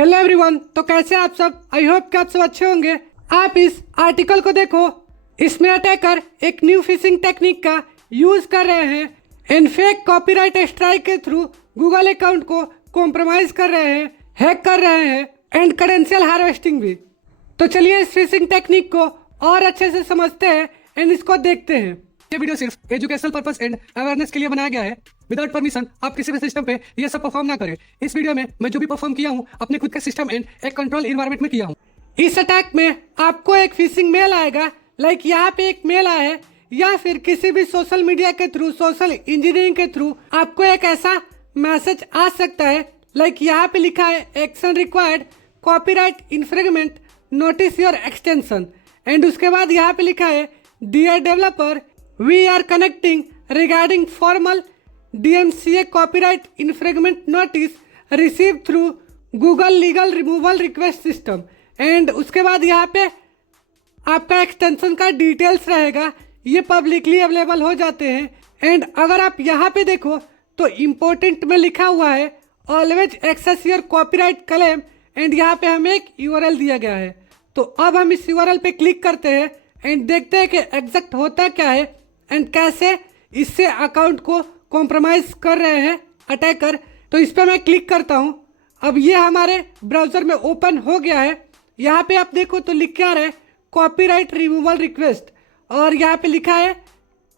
Hello everyone. तो कैसे आप सब? आई होप कि आप सब अच्छे होंगे। आप इस आर्टिकल को देखो, इसमें अटैकर एक न्यू फिशिंग टेक्निक का यूज कर रहे हैं एंड फेक कॉपीराइट स्ट्राइक के थ्रू गूगल अकाउंट को कॉम्प्रोमाइज कर रहे हैं, हैक कर रहे हैं एंड करेंशियल हार्वेस्टिंग भी। तो चलिए इस फिशिंग टेक्निक को और अच्छे से समझते हैं एंड इसको देखते हैं। ये वीडियो सिर्फ एजुकेशनल पर्पस एंड अवेयरनेस के लिए बनाया गया है। विदाउट परमिशन आप किसी भी सिस्टम पे ये सब परफॉर्म ना करें। इस वीडियो में मैं जो भी परफॉर्म किया हूँ अपने खुद के सिस्टम एंड एक कंट्रोल इन्वायरमेंट में किया हूँ। इस अटैक में आपको एक फिशिंग मेल आएगा, लाइक यहाँ पे एक मेल आया है, या फिर किसी भी सोशल मीडिया के थ्रू, सोशल इंजीनियरिंग के थ्रू आपको एक ऐसा मैसेज आ सकता है, लाइक यहाँ पे लिखा है action required copyright infringement notice your extension and उसके बाद यहाँ पे लिखा है dear developer we are connecting regarding formal DMCA copyright infringement notice receive through Google legal removal request system and उसके बाद यहाँ पे आपका एक्सटेंशन का डिटेल्स रहेगा। ये पब्लिकली अवेलेबल हो जाते हैं एंड अगर आप यहाँ पे देखो तो इम्पोर्टेंट में लिखा हुआ है always access your copyright claim and यहाँ पे हमें एक URL दिया गया है। तो अब हम इस URL पे क्लिक करते हैं एंड देखते हैं कि एग्जैक्ट होता क्या है एंड कैसे इससे अकाउंट को कॉम्प्रोमाइज कर रहे हैं अटैकर। तो इस पर मैं क्लिक करता हूँ। अब ये हमारे ब्राउज़र में ओपन हो गया है। यहाँ पे आप देखो तो लिख के आ रहा है कॉपीराइट रिमूवल रिक्वेस्ट और यहाँ पे लिखा है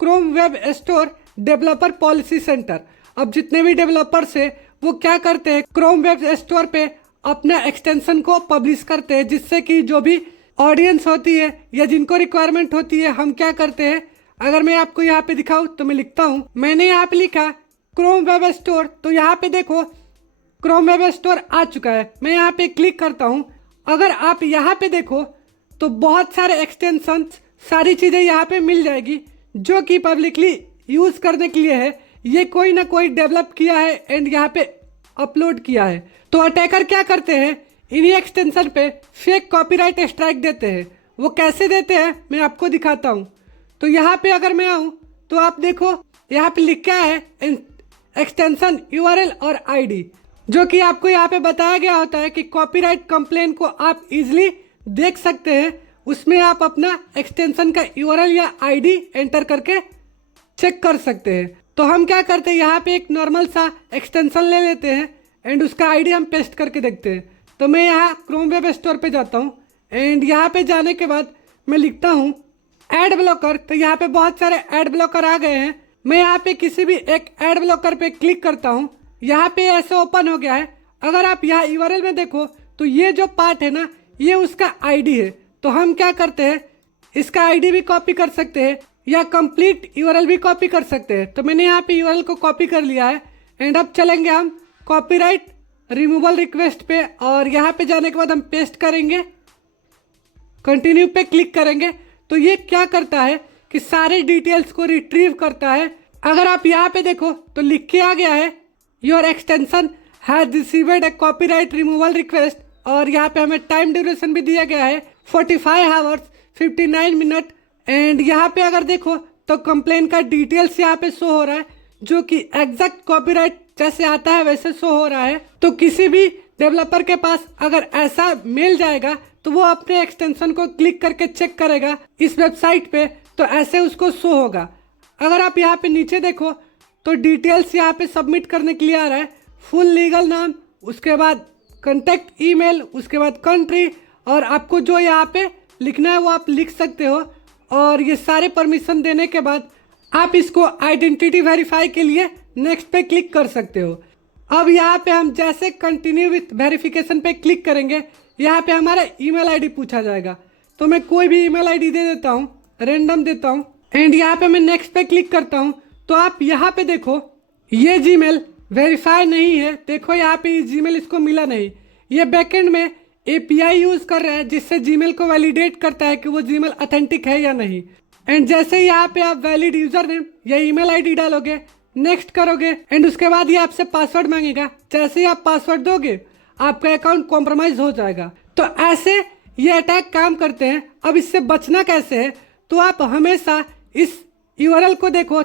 Chrome web store developer policy centre. अब जितने भी डेवलपर्स है वो क्या करते हैं, क्रोम वेब स्टोर पे अपना एक्सटेंशन को पब्लिश करते हैं, जिससे कि जो भी ऑडियंस होती है या जिनको रिक्वायरमेंट होती है, हम क्या करते हैं, अगर मैं आपको यहाँ पे दिखाऊं तो मैं लिखता हूँ, मैंने यहाँ पे लिखा क्रोम वेब स्टोर। तो यहाँ पे देखो क्रोम वेब स्टोर आ चुका है। मैं यहाँ पे क्लिक करता हूँ। अगर आप यहाँ पे देखो तो बहुत सारे एक्सटेंशन, सारी चीज़ें यहाँ पे मिल जाएगी जो कि पब्लिकली यूज़ करने के लिए है। ये कोई ना कोई डेवलप किया है एंड यहाँ पे अपलोड किया है। तो अटैकर क्या करते हैं, इन्हीं एक्सटेंशन पे फेक कॉपीराइट स्ट्राइक देते हैं। वो कैसे देते हैं मैं आपको दिखाता हूँ। तो यहाँ पे अगर मैं आऊँ तो आप देखो यहाँ पे लिखा है एक्सटेंशन URL और ID, जो कि आपको यहाँ पे बताया गया होता है कि कॉपीराइट कंप्लेन को आप इजीली देख सकते हैं। उसमें आप अपना एक्सटेंशन का URL या ID एंटर करके चेक कर सकते हैं। तो हम क्या करते हैं, यहाँ पे एक नॉर्मल सा एक्सटेंशन ले लेते हैं एंड उसका ID हम पेस्ट करके देखते हैं। तो मैं यहाँ क्रोम वेब स्टोर पे जाता हूँ एंड यहाँ पे जाने के बाद मैं लिखता हूँ एड ब्लॉकर। तो यहाँ पे बहुत सारे एड ब्लॉकर आ गए हैं। मैं यहाँ पे किसी भी एक एड ब्लॉकर पे क्लिक करता हूँ। यहाँ पे ऐसे ओपन हो गया है। अगर आप यहाँ URL में देखो तो ये जो पार्ट है ना, ये उसका ID है। तो हम क्या करते हैं, इसका ID भी कॉपी कर सकते हैं या कंप्लीट URL भी कॉपी कर सकते हैं। तो मैंने यहाँ पे URL को कॉपी कर लिया है एंड अब चलेंगे हम कॉपीराइट रिमूवल रिक्वेस्ट पे और यहाँ पे जाने के बाद हम पेस्ट करेंगे, कंटिन्यू पे क्लिक करेंगे। तो ये क्या करता है कि सारे डिटेल्स को रिट्रीव करता है। अगर आप यहाँ पे देखो तो लिख के आ गया है your extension has received A copyright removal request और यहाँ पे हमें टाइम ड्यूरेशन भी दिया गया है 45 आवर्स 59 मिनट एंड यहाँ पे अगर देखो तो कंप्लेन का डिटेल्स यहाँ पे शो हो रहा है, जो कि एग्जैक्ट कॉपीराइट जैसे आता है वैसे शो हो रहा है। तो किसी भी डेवलपर के पास अगर ऐसा मिल जाएगा तो वो अपने एक्सटेंशन को क्लिक करके चेक करेगा इस वेबसाइट पे, तो ऐसे उसको शो होगा। अगर आप यहाँ पे नीचे देखो तो डिटेल्स यहाँ पे सबमिट करने के लिए आ रहा है, फुल लीगल नाम, उसके बाद कॉन्टैक्ट ईमेल, उसके बाद कंट्री और आपको जो यहाँ पे लिखना है वो आप लिख सकते हो। और ये सारे परमिशन देने के बाद आप इसको आइडेंटिटी वेरीफाई के लिए नेक्स्ट पे क्लिक कर सकते हो। अब यहाँ पे हम जैसे कंटिन्यू विथ वेरिफिकेशन पे क्लिक करेंगे, यहाँ पे हमारा ईमेल आईडी पूछा जाएगा। तो मैं कोई भी ईमेल आईडी दे देता हूँ, रैंडम देता हूँ एंड यहाँ पे मैं नेक्स्ट पे क्लिक करता हूँ। तो आप यहाँ पे देखो ये जीमेल वेरीफाई नहीं है। देखो यहाँ पे ये जीमेल इसको मिला नहीं। ये बैकएंड में API यूज़ कर रहा है जिससे जीमेल को वैलिडेट करता है कि वो जीमेल ऑथेंटिक है या नहीं। एंड जैसे यहाँ पे आप वैलिड यूजर नेम या ईमेल आईडी डालोगे, नेक्स्ट करोगे एंड उसके बाद ये आपसे पासवर्ड मांगेगा। जैसे ही आप पासवर्ड दोगे आपका अकाउंट कॉम्प्रोमाइज हो जाएगा। तो ऐसे ये अटैक काम करते हैं। अब इससे बचना कैसे है, तो आप हमेशा इस URL को देखो।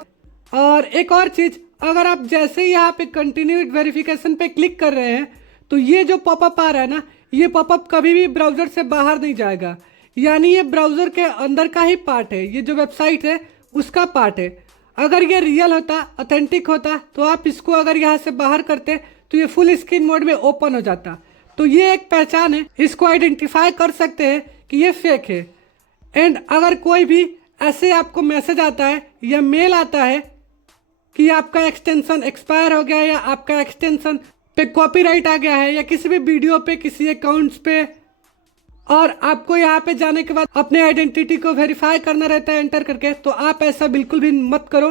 और एक और चीज़, अगर आप जैसे ही यहाँ पे कंटिन्यू वेरिफिकेशन पे क्लिक कर रहे हैं तो ये जो पॉपअप आ रहा है ना, ये पॉपअप कभी भी ब्राउज़र से बाहर नहीं जाएगा, यानी ये ब्राउज़र के अंदर का ही पार्ट है, ये जो वेबसाइट है उसका पार्ट है। अगर ये रियल होता, ऑथेंटिक होता, तो आप इसको अगर यहाँ से बाहर करते तो ये फुल स्क्रीन मोड में ओपन हो जाता। तो ये एक पहचान है, इसको आइडेंटिफाई कर सकते हैं कि ये फेक है। एंड अगर कोई भी ऐसे आपको मैसेज आता है या मेल आता है कि आपका एक्सटेंशन एक्सपायर हो गया है या आपका एक्सटेंशन पे कॉपीराइट आ गया है या किसी भी वीडियो पे, किसी अकाउंट्स पे, और आपको यहाँ पे जाने के बाद अपने आइडेंटिटी को वेरीफाई करना रहता है एंटर करके, तो आप ऐसा बिल्कुल भी मत करो।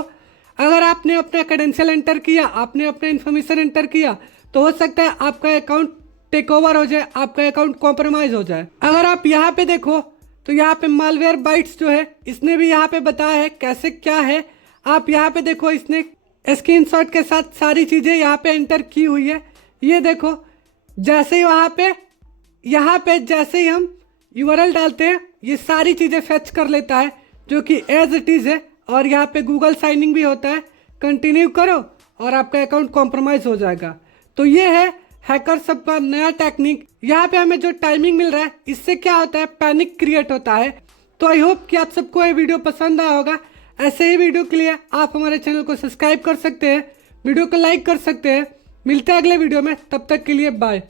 अगर आपने अपना क्रेडेंशियल एंटर किया, आपने अपना इन्फॉर्मेशन एंटर किया, तो हो सकता है आपका अकाउंट टेक ओवर हो जाए, आपका अकाउंट कॉम्प्रोमाइज हो जाए। अगर आप यहाँ पे देखो तो यहाँ पे मालवेयर बाइट्स जो है इसने भी यहाँ पे बताया है कैसे क्या है। आप यहाँ पे देखो, इसने स्क्रीनशॉट के साथ सारी चीज़ें यहाँ पे एंटर की हुई है। ये देखो, जैसे ही यहाँ पे जैसे ही हम यूआरएल डालते हैं ये सारी चीज़ें फेच कर लेता है, जो कि एज इट इज़ है। और यहाँ पे गूगल साइनिंग भी होता है। कंटिन्यू करो और आपका अकाउंट कॉम्प्रोमाइज हो जाएगा। तो ये है हैकर सबका नया टेक्निक। यहाँ पे हमें जो टाइमिंग मिल रहा है, इससे क्या होता है, पैनिक क्रिएट होता है। तो आई होप कि आप सबको ये वीडियो पसंद आया होगा। ऐसे ही वीडियो के लिए आप हमारे चैनल को सब्सक्राइब कर सकते हैं, वीडियो को लाइक कर सकते हैं। मिलते हैं अगले वीडियो में, तब तक के लिए बाय।